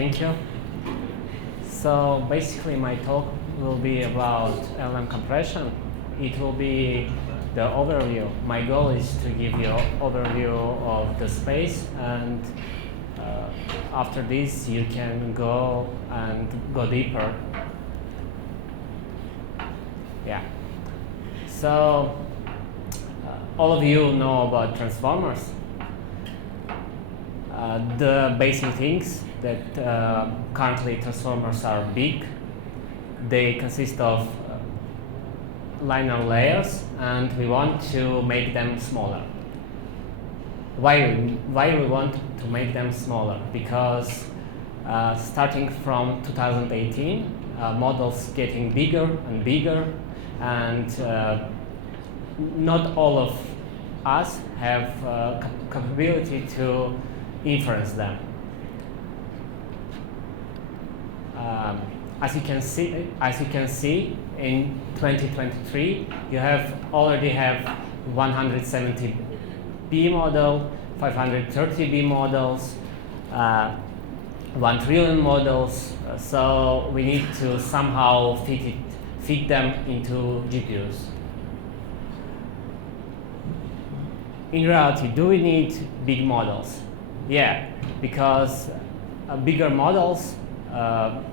Thank you. So basically my talk will be about LLM compression. It will be the overview. My goal is to give you an overview of the space, and after this you can go deeper. Yeah. So all of you know about transformers. The basic things that currently transformers are big. They consist of linear layers, and we want to make them smaller. Why we want to make them smaller? Because starting from 2018, models getting bigger and bigger, and not all of us have capability to inference them. As you can see, in 2023, you already have 170B model, 530B models, 1 trillion models. So we need to somehow fit them into GPUs. In reality, do we need big models? Yeah, because bigger models,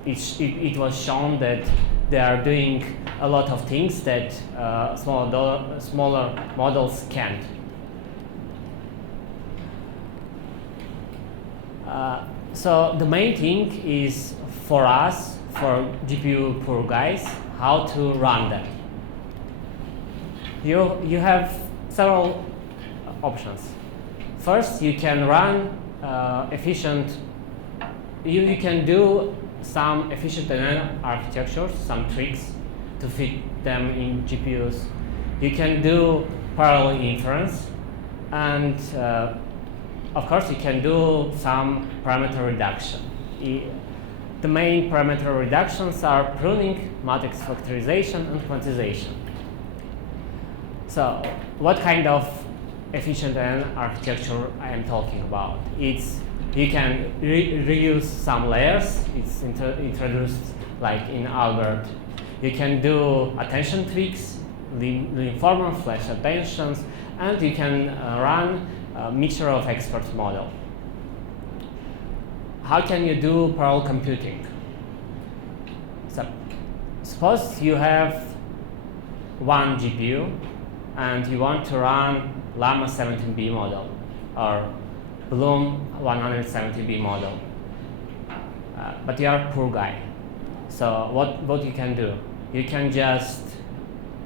it was shown that they are doing a lot of things that smaller models can't. So the main thing is for us, for GPU poor guys, how to run them. You have several options. First, you can run efficient. You can do some efficient architectures, some tricks to fit them in GPUs. You can do parallel inference, and of course you can do some parameter reduction. The main parameter reductions are pruning, matrix factorization, and quantization. So what kind of efficient architecture I am talking about? You can reuse some layers. It's introduced like in Albert. You can do attention tricks, informer flash attentions, and you can run a mixture of expert model. How can you do parallel computing? So suppose you have one GPU and you want to run Llama 17B model or Bloom 170B model, but you are a poor guy. So what you can do? You can just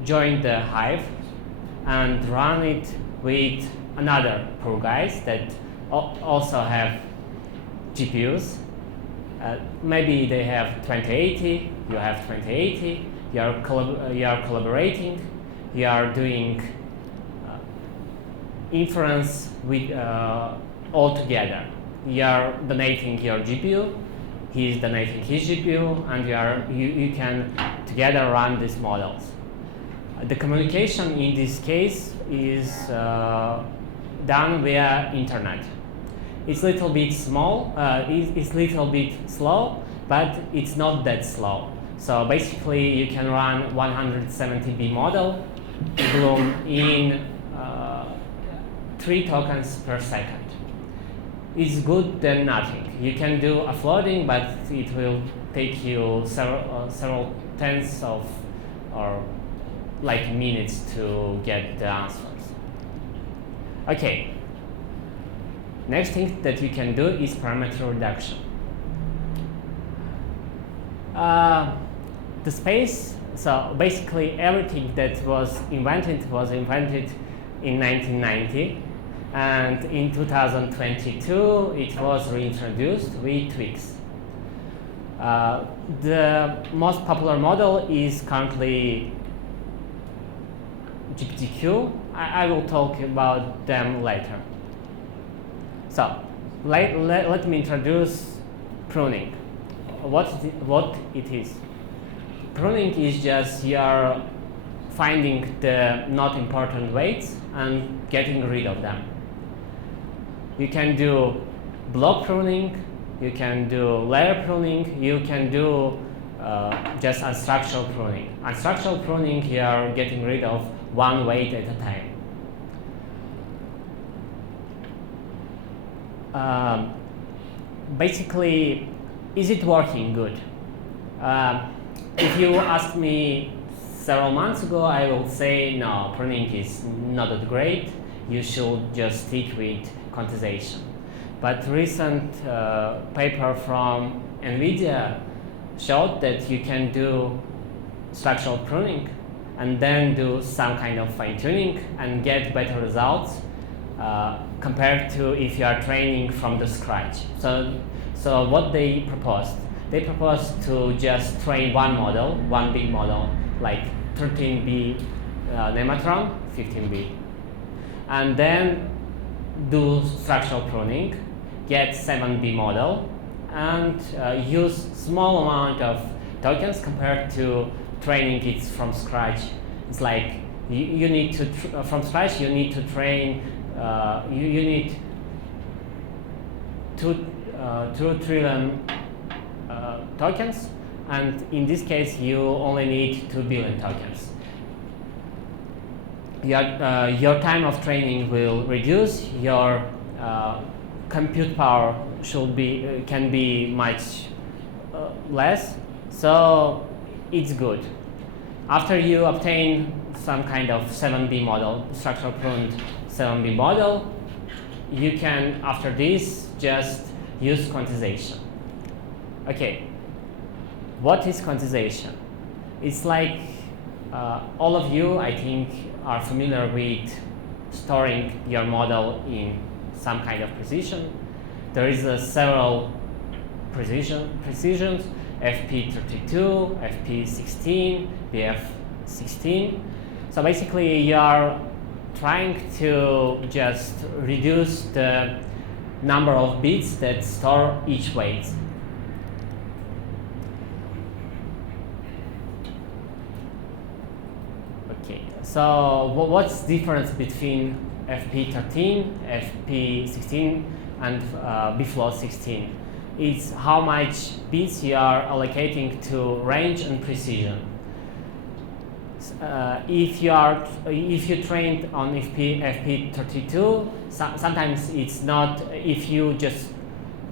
join the hive and run it with another poor guys that also have GPUs. Maybe they have 2080, you have 2080. You are collaborating. You are doing inference with all together. You are donating your GPU, he is donating his GPU, and you can together run these models. The communication in this case is done via internet. It's a little bit small, it's a little bit slow, but it's not that slow. So basically you can run 170B model Bloom in 3 tokens per second. It's good than nothing. You can do a flooding, but it will take you several tenths of or like minutes to get the answers. Okay. Next thing that you can do is parameter reduction. The space. So basically, everything that was invented in 1990. And in 2022, it was reintroduced with tweaks. The most popular model is currently GPT-Q. I will talk about them later. So let me introduce pruning. What it is. Pruning is just you are finding the not important weights and getting rid of them. You can do block pruning, you can do layer pruning, you can do just unstructural pruning. Unstructural pruning, you are getting rid of one weight at a time. Basically, is it working good? If you asked me several months ago, I will say no, pruning is not that great. You should just stick with quantization. But recent paper from NVIDIA showed that you can do structural pruning and then do some kind of fine-tuning and get better results compared to if you are training from the scratch. So what they proposed to just train one model, one big model, like 13B Nematron, 15B, and then do structural pruning, get 7B model, and use small amount of tokens compared to training it from scratch. It's like you need to from scratch. You need to train. You need 2 trillion tokens, and in this case, you only need 2 billion tokens. Your time of training will reduce. Your compute power can be much less, so it's good. After you obtain some kind of 7B model, structural pruned 7B model, you can, after this, just use quantization. Okay, what is quantization? It's like all of you, I think, are familiar with storing your model in some kind of precision. There is several precisions, FP32, FP16, BF16. So basically you are trying to just reduce the number of bits that store each weight. Okay, so what's the difference between FP13, FP16, and bfloat 16? It's how much bits you are allocating to range and precision. If you trained on FP32, sometimes it's not. If you just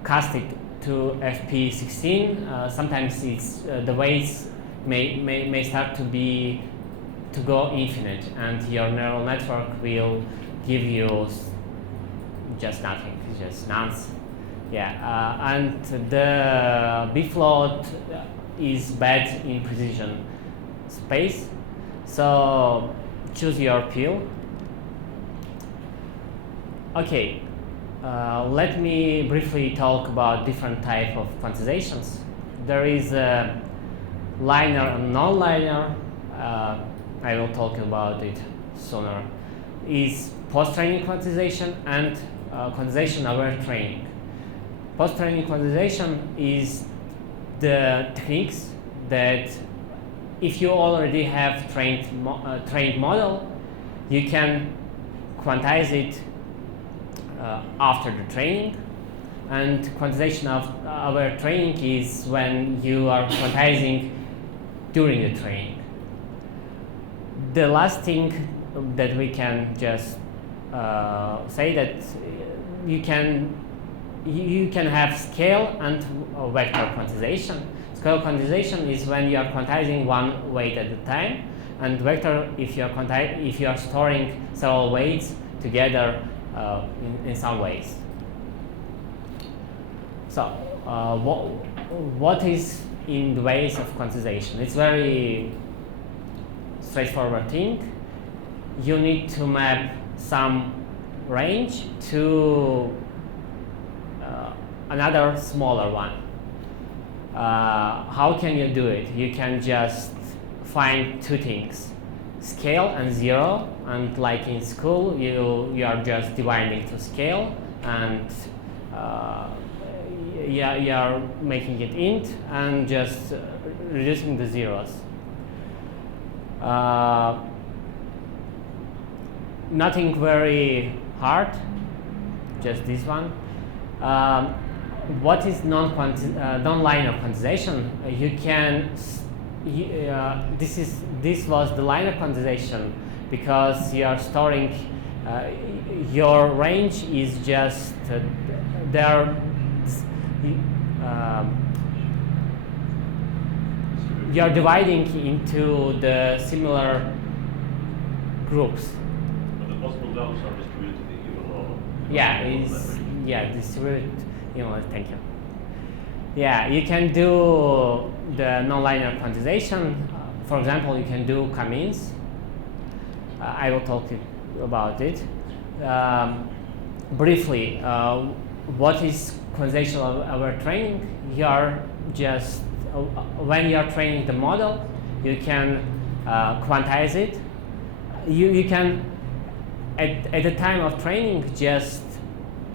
cast it to FP16, sometimes it's the weights may start to go infinite, and your neural network will give you just nothing, just nonce. Yeah, and the bfloat is bad in precision space, so choose your pill. Okay, let me briefly talk about different type of quantizations. There is linear and non-linear. I will talk about it sooner. Is post-training quantization and quantization-aware training. Post-training quantization is the techniques that, if you already have trained model, you can quantize it after the training. And quantization of aware training is when you are quantizing during the training. The last thing that we can just say that you can have scale and vector quantization. Scale quantization is when you are quantizing one weight at a time, and vector if you are storing several weights together in some ways. So what is in the ways of quantization? It's very straightforward thing. You need to map some range to another smaller one. How can you do it? You can just find two things, scale and zero, and like in school you are just dividing to scale, and you are making it int and just reducing the zeros. Nothing very hard, just this one. what is non-linear quantization? This was the linear quantization because you are storing your range is just you are dividing into the similar groups. But the possible values are distributed even or distributed evenly. Thank you. Yeah, you can do the nonlinear quantization. For example, you can do k-means. I will talk about it briefly. What is quantization over training? You are just when you are training the model, you can quantize it. You can at the time of training just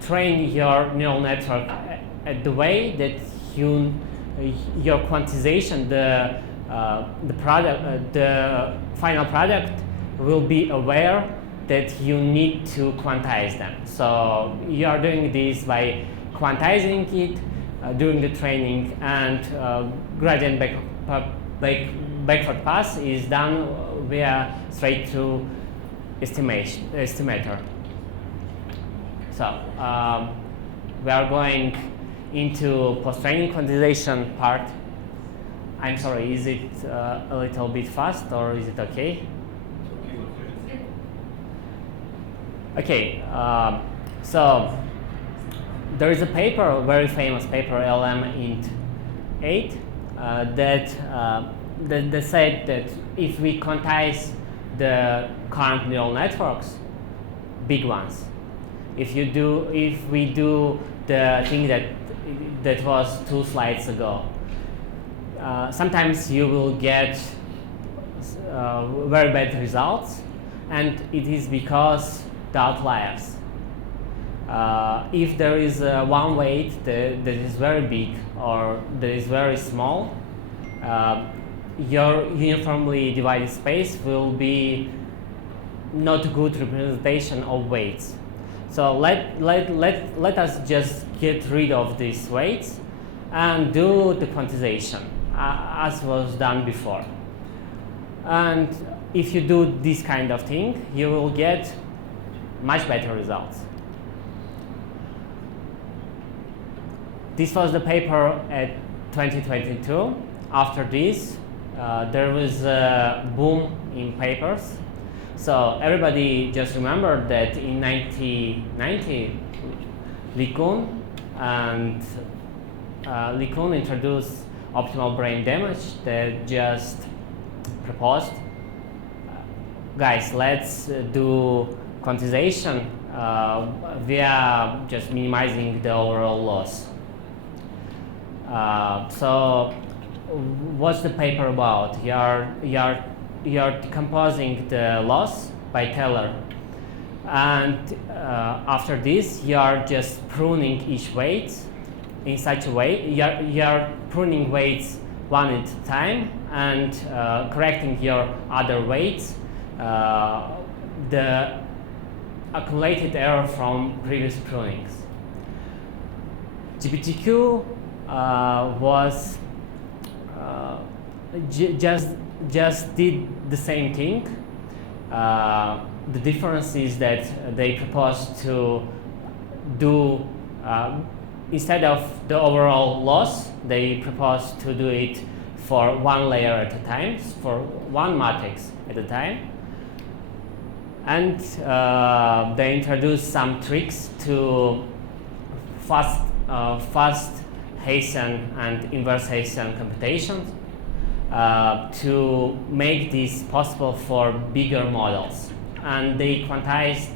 train your neural network at the way that your quantization, the final product will be aware that you need to quantize them. So you are doing this by quantizing it during the training, and gradient backward pass is done via straight through estimator. So we are going into post-training quantization part. I'm sorry, is it a little bit fast or is it okay? Okay, so there is a paper, a very famous paper, LLM int 8, that said that if we quantize the current neural networks, big ones, if we do the thing that was 2 slides ago, sometimes you will get very bad results, and it is because the outliers. If there is one weight that is very big or that is very small, your uniformly divided space will be not a good representation of weights. So let us just get rid of these weights and do the quantization as was done before. And if you do this kind of thing, you will get much better results. This was the paper at 2022. After this, there was a boom in papers. So everybody just remembered that in 1990, LeCun introduced optimal brain damage that just proposed, guys, let's do quantization via just minimizing the overall loss. So what's the paper about? You're decomposing the loss by Taylor, and after this you're just pruning each weight in such a way, you're pruning weights one at a time and correcting your other weights, the accumulated error from previous prunings. GPTQ was just did the same thing. The difference is that they proposed to do instead of the overall loss, they proposed to do it for one layer at a time, for one matrix at a time, and they introduced some tricks to fast Haitian and inverse Haitian computations to make this possible for bigger models. And they quantized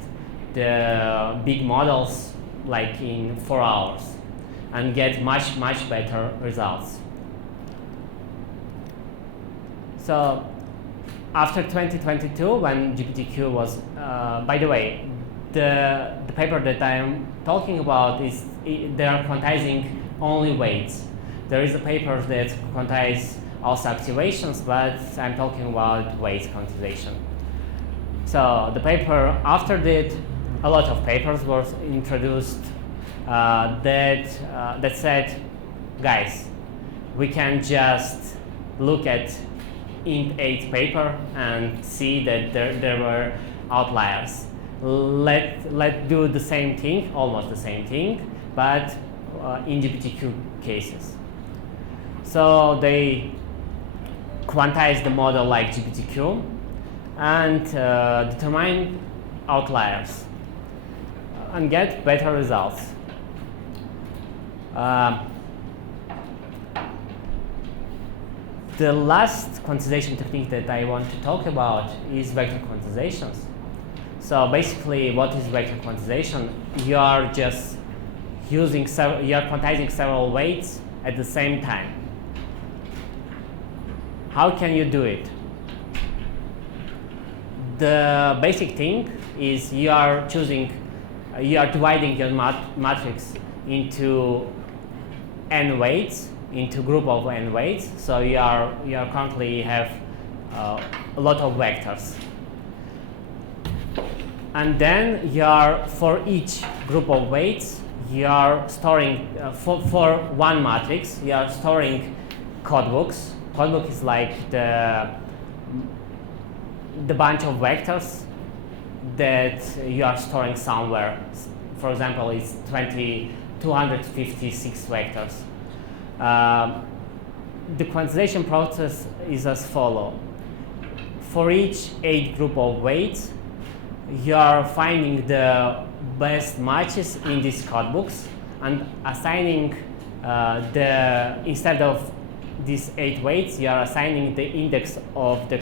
the big models like in 4 hours and get much better results. So after 2022, when GPTQ was, by the way, the paper that I'm talking about is they are quantizing only weights. There is a paper that quantize also activations, but I'm talking about weight quantization. So the paper after that, a lot of papers were introduced that said, guys, we can just look at int8 paper and see that there were outliers. Let's do the same thing, almost the same thing, but in GPTQ cases. So they quantize the model like GPTQ and determine outliers and get better results. The last quantization technique that I want to talk about is vector quantizations. So basically, what is vector quantization? You are just using you are quantizing several weights at the same time. How can you do it? The basic thing is you are dividing your matrix into n weights, into group of n weights. So you currently have a lot of vectors. And then for each group of weights, you are storing, for one matrix, you are storing codebooks. Codebook is like the bunch of vectors that you are storing somewhere. For example, it's 256 vectors. The quantization process is as follows. For each 8 group of weights, you are finding the best matches in these codebooks and assigning instead of these 8 weights, you are assigning the index of the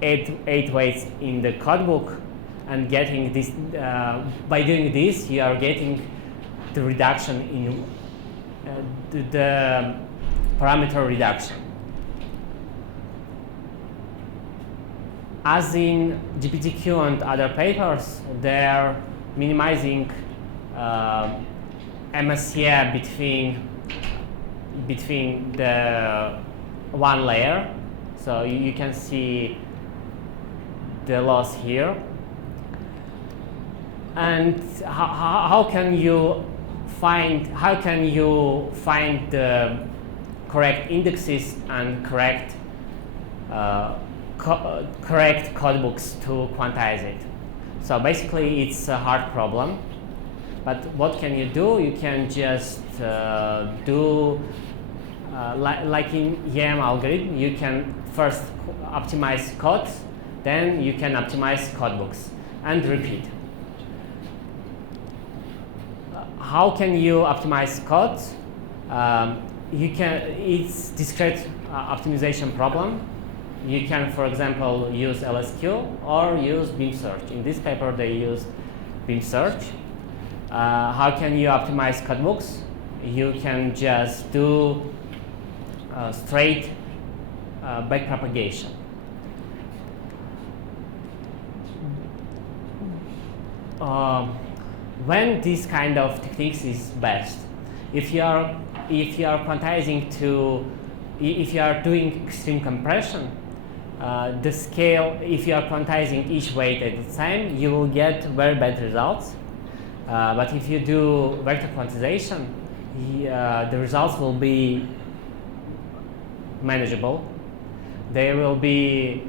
8 weights in the codebook and getting this. By doing this, you are getting the reduction in the parameter reduction. As in GPTQ and other papers, they're minimizing MSE between the one layer. So you can see the loss here. And how can you find the correct indexes and correct codebooks to quantize it? So basically, it's a hard problem. But what can you do? You can just do like in YAM algorithm. You can first optimize codes, then you can optimize codebooks and repeat. How can you optimize codes? It's discrete optimization problem. You can, for example, use LSQ or use beam search. In this paper, they used beam search. How can you optimize codebooks? You can just do straight backpropagation. When this kind of techniques is best, if you are quantizing if you are doing extreme compression, the scale, if you are quantizing each weight at a time, you will get very bad results. But if you do vector quantization, the results will be manageable. They will be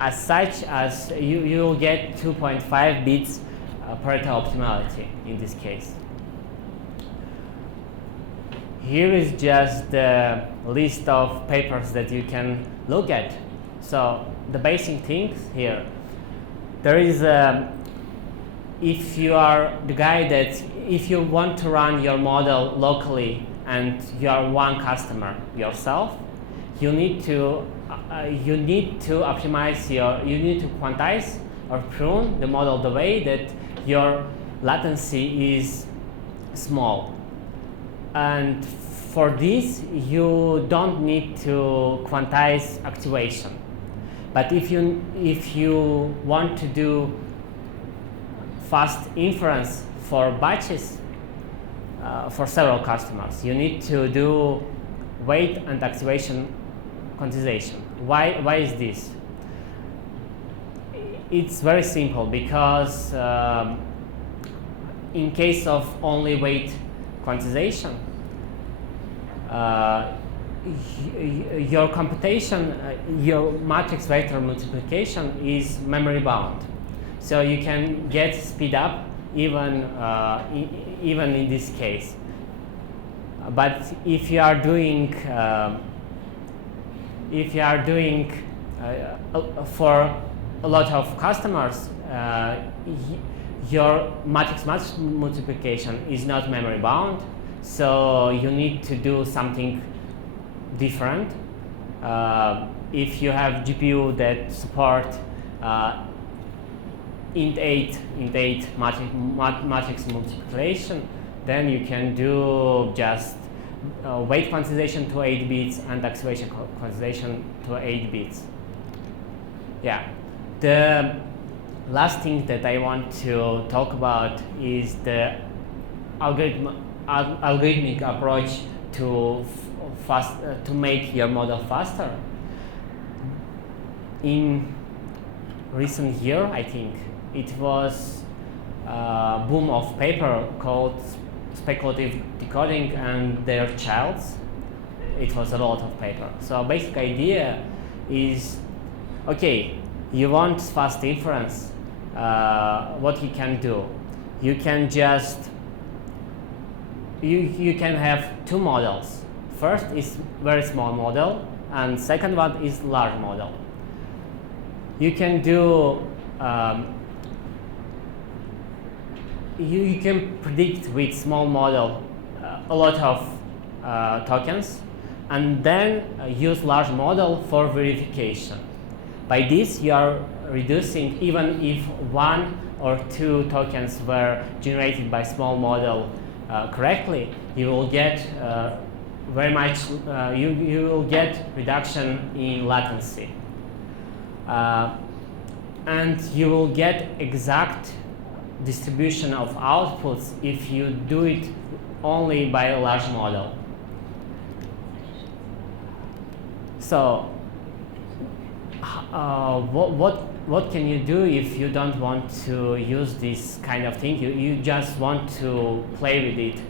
as such as you will get 2.5 bits Pareto optimality in this case. Here is just the list of papers that you can look at. So the basic things here. There is if you are the guy that if you want to run your model locally and you are one customer yourself, you need to optimize you need to quantize or prune the model the way that your latency is small. And for this, you don't need to quantize activation. But if you want to do fast inference for batches for several customers, you need to do weight and activation quantization. Why is this? It's very simple because in case of only weight quantization, your computation, your matrix vector multiplication is memory bound. So you can get speed up even in this case. But if you are doing for a lot of customers, your matrix multiplication is not memory bound, so you need to do something different. If you have GPU that support int8 matrix multiplication, then you can do just weight quantization to 8 bits and acceleration quantization to 8 bits. Yeah. The last thing that I want to talk about is the algorithmic approach to make your model faster. In recent year, I think, it was a boom of paper called speculative decoding and their childs. It was a lot of paper. So basic idea is, okay, you want fast inference, what you can do? You can just, you can have two models. First is very small model, and second one is large model. You can do, you can predict with small model a lot of tokens, and then use large model for verification. By this, you are reducing, even if one or two tokens were generated by small model correctly, you will get very much, you will get reduction in latency. And you will get exact distribution of outputs if you do it only by a large model. So what can you do if you don't want to use this kind of thing? You just want to play with it.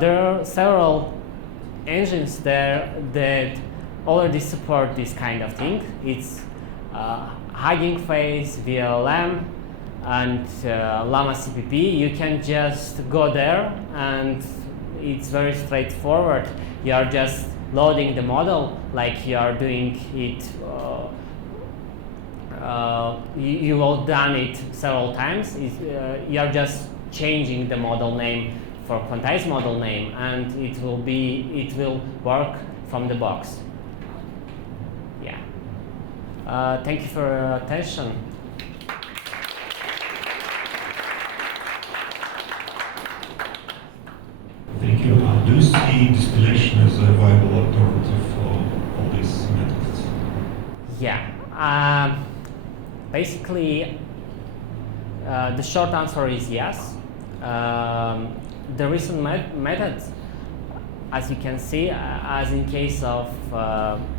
There are several engines there that already support this kind of thing. It's Hugging Face, VLM, and Llama CPP. You can just go there, and it's very straightforward. You are just loading the model like you are doing it. You will done it several times. You are just changing the model name for quantized model name, and it will work from the box. Yeah. Thank you for your attention. Thank you. Do you see distillation as a viable alternative for all these methods? Yeah. Basically, the short answer is yes. The recent methods, as you can see, as in case of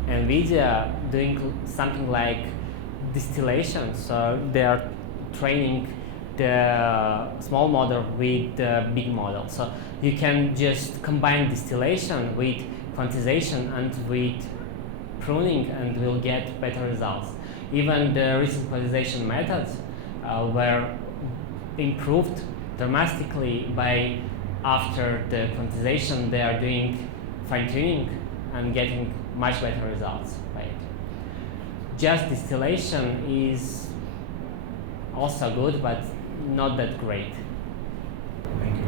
NVIDIA, doing something like distillation. So they are training the small model with the big model. So you can just combine distillation with quantization and with pruning, and we'll get better results. Even the recent quantization methods were improved dramatically by after the quantization. They are doing fine-tuning and getting much better results by it. Just distillation is also good, but not that great. Thank you.